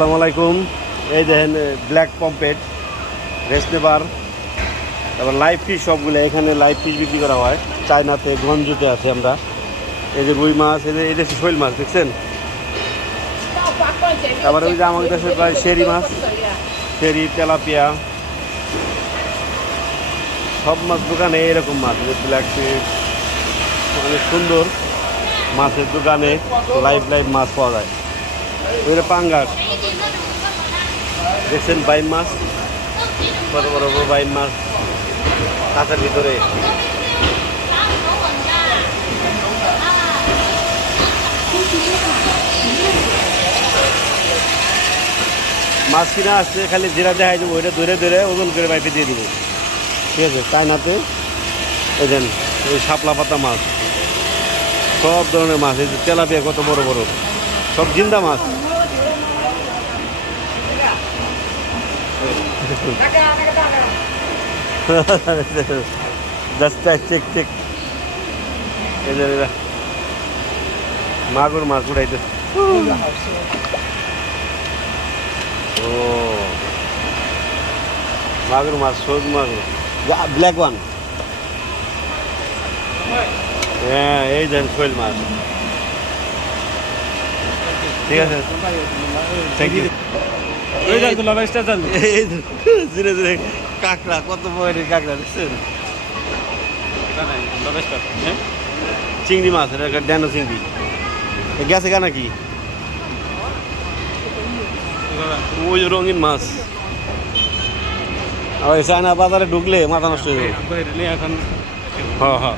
আসসালামু আলাইকুম। এই দেখেন ব্ল্যাক পম্পেট, রেসনেবার, তারপর লাইভ ফিশ সবগুলো এখানে লাইভ ফিশ বিক্রি করা হয়। চায়নাতে গঞ্জুতে আছে আমরা। এই যে রুই মাছ, এই যে শৈল মাছ দেখছেন। তারপরে ওই যে আমাদের দেশে প্রায় শেরি মাছ, শেরি, তেলাপিয়া, সব মাছ দোকানে এরকম মাছ, ব্ল্যাক ফিশ অনেক সুন্দর মাছের দোকানে লাইভ মাছ পাওয়া যায়। ওইটা পাঙ্গাস দেখছেন, বাইম মাছ, বড় বড় বাইম মাছ কাঁচার ভিতরে। মাছ কিনা আসছে, খালি জিরা দেখাই দেবো, ওইটা ধরে ধরে ওজন করে বাইপে দিয়ে দিব। ঠিক আছে, চায়নাতে এই দেন ওই শাপলা পাতা মাছ, সব ধরনের মাছ। এই যে তেলাপিয়া কত বড় বড়, সব জিন্দা মাছ। চেক মাগুর মাছ উঠাইতে। ও মাগুর মাছ, সবুজ মাগুর, ব্ল্যাক ওয়ান। হ্যাঁ, এই দেন শৈল মাছ। ঠিক আছে, থ্যাংক ইউ। ধীরে ধীরে কাঁকড়া, কত বড় কাঁকড়া দেখছেন। চিংড়ি মাছ, এটা ড্যানো চিংড়ি। গেছে গা নাকি ওই যে রঙিন মাছ। ওই চায়না বাজারে ঢুকলে মাথা নষ্ট হয়ে যাবে। হ্যাঁ হ্যাঁ।